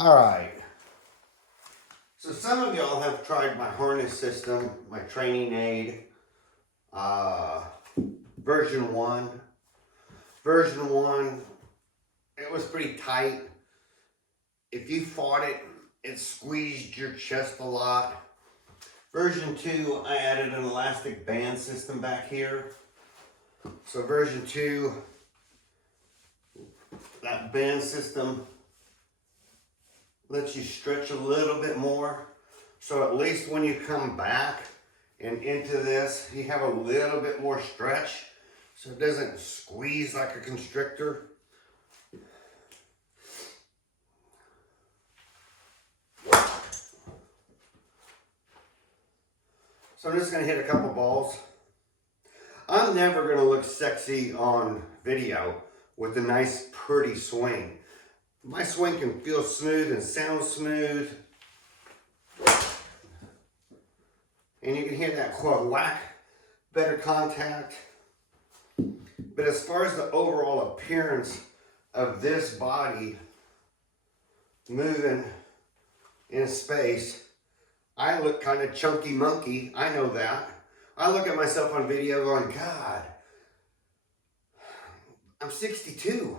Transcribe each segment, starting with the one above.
All right. So some of y'all have tried my harness system, my training aid, version 1. Version 1, it was pretty tight. If you fought it, it squeezed your chest a lot. Version 2, I added an elastic band system back here. So version 2, that band system lets you stretch a little bit more. So at least when you come back and into this, you have a little bit more stretch. So it doesn't squeeze like a constrictor. So I'm just gonna hit a couple balls. I'm never gonna look sexy on video with a nice, pretty swing. My swing can feel smooth and sound smooth. And you can hear that whack, better contact. But as far as the overall appearance of this body moving in space, I look kind of chunky monkey. I know that. I look at myself on video going, God, I'm 62.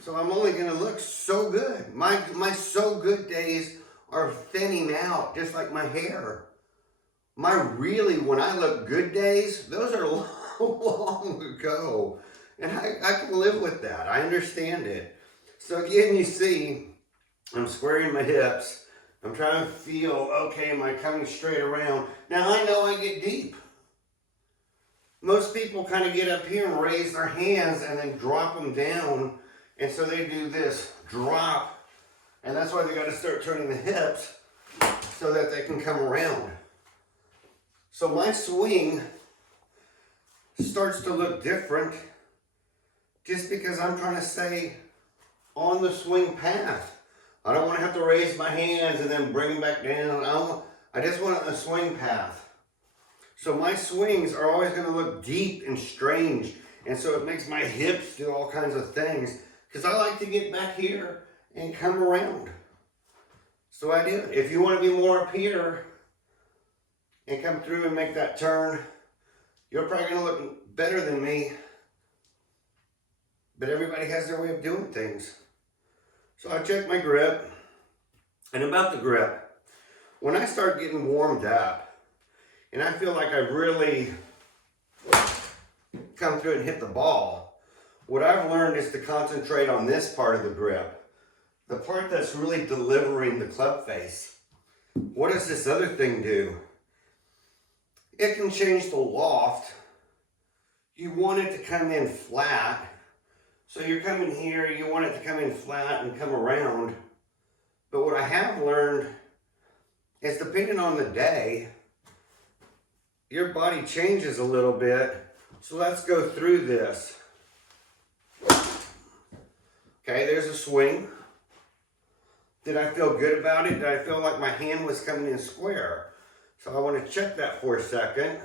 So I'm only gonna look so good. My so good days are thinning out, just like my hair. My really, when I look good days, those are long ago. And I can live with that. I understand it. So again, you see, I'm squaring my hips. I'm trying to feel, okay, am I coming straight around? Now I know I get deep. Most people kind of get up here and raise their hands and then drop them down. And so they do this drop. And that's why they got to start turning the hips so that they can come around. So my swing starts to look different just because I'm trying to stay on the swing path. I don't want to have to raise my hands and then bring them back down. I just want a swing path. So my swings are always going to look deep and strange. And so it makes my hips do all kinds of things because I like to get back here and come around. So I do. If you want to be more up here and come through and make that turn, you're probably going to look better than me. But everybody has their way of doing things. So I check my grip. And about the grip, when I start getting warmed up and I feel like I've really come through and hit the ball, what I've learned is to concentrate on this part of the grip, the part that's really delivering the club face. What does this other thing do? It can change the loft. You want it to come in flat. So you're coming here, you want it to come in flat and come around. But what I have learned is depending on the day, your body changes a little bit. So let's go through this. Okay, there's a swing. Did I feel good about it? Did I feel like my hand was coming in square? So I want to check that for a second.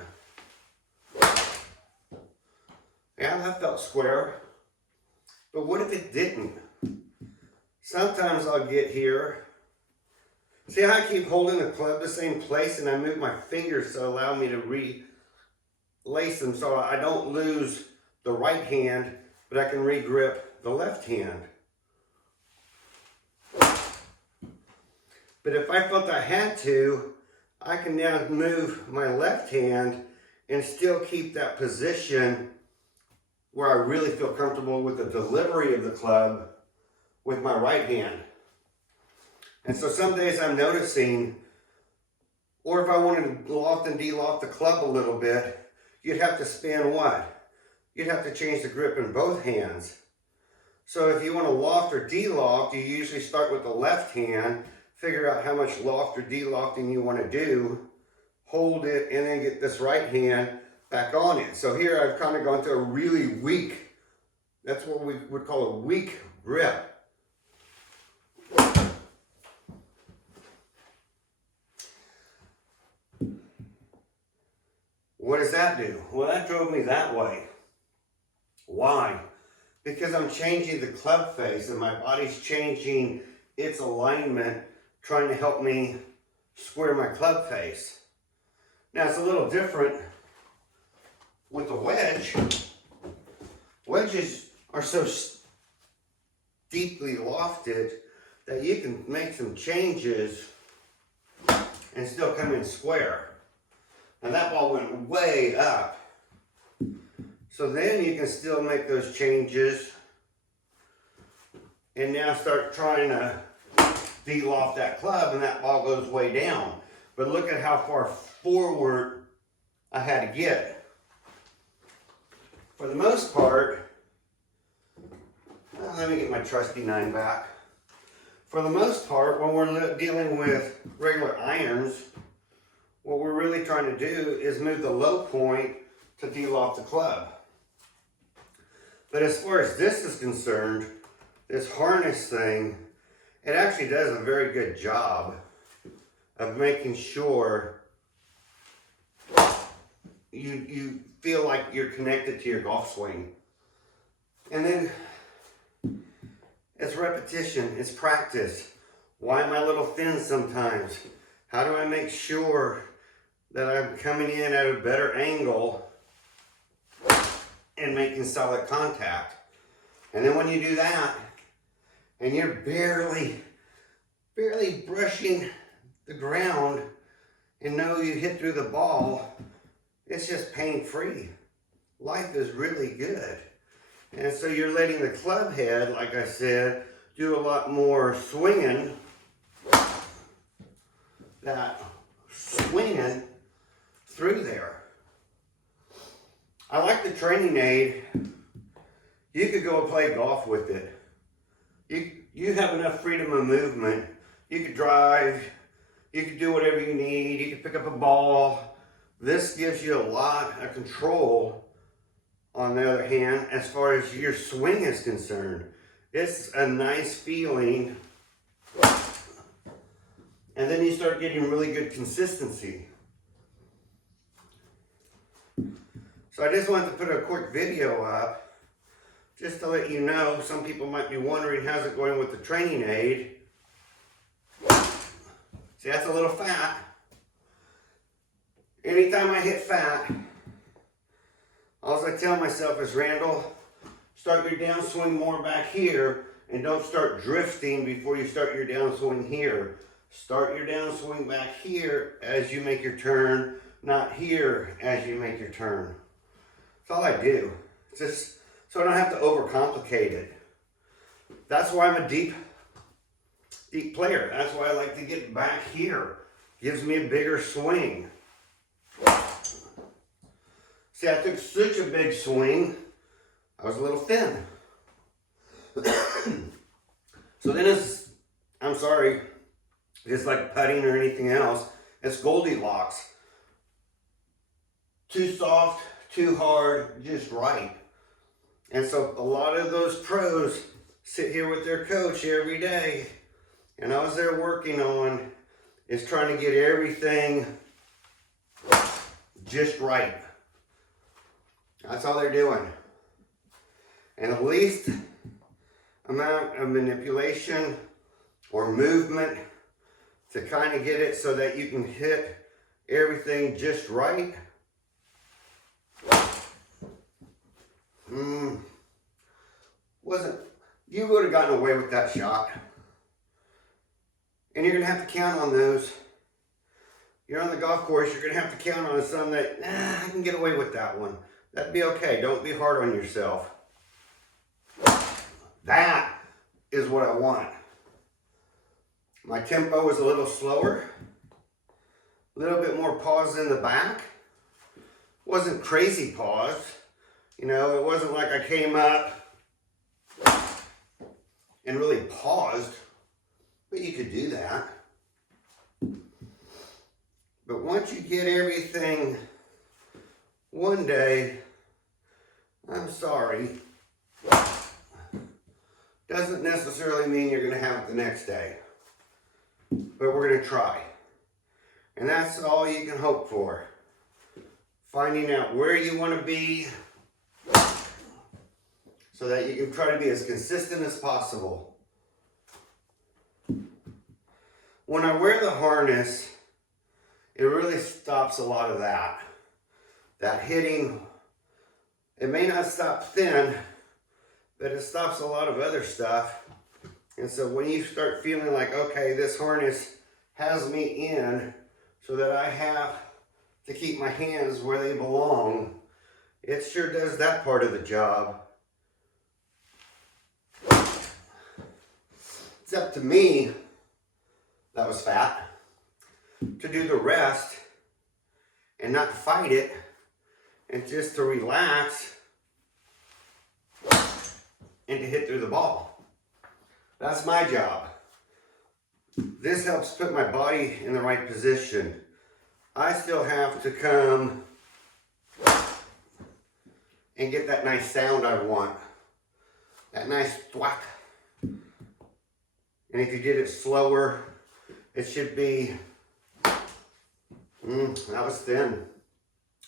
Yeah, that felt square. But what if it didn't? Sometimes I'll get here. See how I keep holding the club the same place and I move my fingers to allow me to relace them so I don't lose the right hand, but I can re-grip the left hand. But if I felt I had to, I can now move my left hand and still keep that position where I really feel comfortable with the delivery of the club with my right hand. And so some days I'm noticing, or if I wanted to loft and de-loft the club a little bit, you'd have to span what? You'd have to change the grip in both hands. So if you want to loft or de-loft, you usually start with the left hand, figure out how much loft or de-lofting you want to do, hold it, and then get this right hand back on it. So here I've kind of gone to a really weak, that's what we would call a weak grip. What does that do? Well, that drove me that way. Why? because I'm changing the club face and my body's changing its alignment, trying to help me square my club face. Now it's a little different with the wedge. Wedges are so deeply lofted that you can make some changes and still come in square. And that ball went way up. So then you can still make those changes and now start trying to de-loft that club, and that ball goes way down. But look at how far forward I had to get. For the most part, well, let me get my trusty 9 back. For the most part, when we're dealing with regular irons, what we're really trying to do is move the low point to de-loft the club. But as far as this is concerned, this harness thing, it actually does a very good job of making sure you feel like you're connected to your golf swing. And then it's repetition, it's practice. Why am I a little thin sometimes? How do I make sure that I'm coming in at a better angle and making solid contact? And then when you do that, and you're barely brushing the ground and know you hit through the ball, it's just pain-free. Life is really good. And so you're letting the club head, like I said, do a lot more swinging. That swinging through there. I like the training aid. You could go and play golf with it. You have enough freedom of movement. You could drive, you could do whatever you need, you could pick up a ball. This gives you a lot of control. On the other hand, as far as your swing is concerned, it's a nice feeling. And then you start getting really good consistency. So I just wanted to put a quick video up just to let you know. Some people might be wondering, how's it going with the training aid? See, that's a little fat. Anytime I hit fat, all I tell myself is, Randall, start your downswing more back here and don't start drifting before you start your downswing here. Start your downswing back here as you make your turn, not here as you make your turn. That's all I do. Just so I don't have to overcomplicate it. That's why I'm a deep player. That's why I like to get back here. Gives me a bigger swing. See, I took such a big swing, I was a little thin. So then it's, I'm sorry, it's like putting or anything else, it's Goldilocks. Too soft, too hard, just right. And so a lot of those pros sit here with their coach every day, and all they're working on is trying to get everything just right. That's all they're doing. And the least amount of manipulation or movement to kind of get it so that you can hit everything just right. You would have gotten away with that shot. And you're going to have to count on those. You're on the golf course, you're going to have to count on some that, I can get away with that one. That'd be okay. Don't be hard on yourself. That is what I want. My tempo is a little slower. A little bit more pause in the back. Wasn't crazy pause. You know, it wasn't like I came up and really paused. But you could do that. But once you get everything one day, I'm sorry, doesn't necessarily mean you're going to have it the next day. But we're going to try. And that's all you can hope for. Finding out where you want to be so that you can try to be as consistent as possible. When I wear the harness, it really stops a lot of that hitting. It may not stop thin, but it stops a lot of other stuff. And so when you start feeling like, okay, this harness has me in so that I have to keep my hands where they belong, it sure does that part of the job. It's up to me, that was fat, to do the rest and not fight it, and just to relax and to hit through the ball. That's my job. This helps put my body in the right position. I still have to come and get that nice sound I want. That nice thwack. And if you did it slower, it should be, that was thin.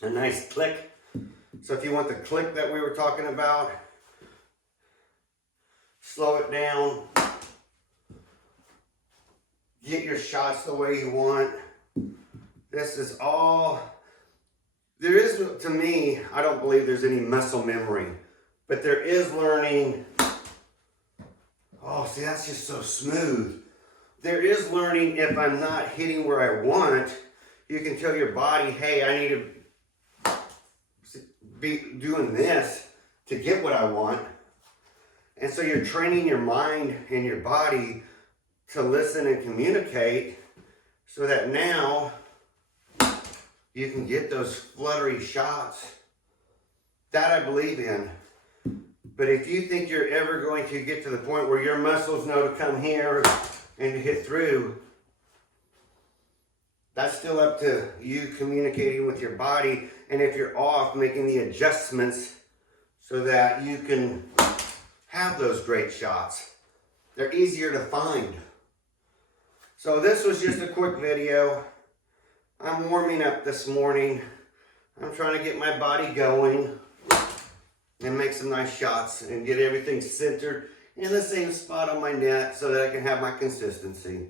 A nice click. So if you want the click that we were talking about, slow it down. Get your shots the way you want. This is all, there is, to me, I don't believe there's any muscle memory, but there is learning. Oh, see, that's just so smooth. There is learning if I'm not hitting where I want. You can tell your body, hey, I need to be doing this to get what I want. And so you're training your mind and your body to listen and communicate so that now you can get those fluttery shots. That I believe in. But if you think you're ever going to get to the point where your muscles know to come here and to hit through, that's still up to you communicating with your body, and if you're off, making the adjustments so that you can have those great shots. They're easier to find. So this was just a quick video. I'm warming up this morning. I'm trying to get my body going and make some nice shots and get everything centered in the same spot on my net so that I can have my consistency.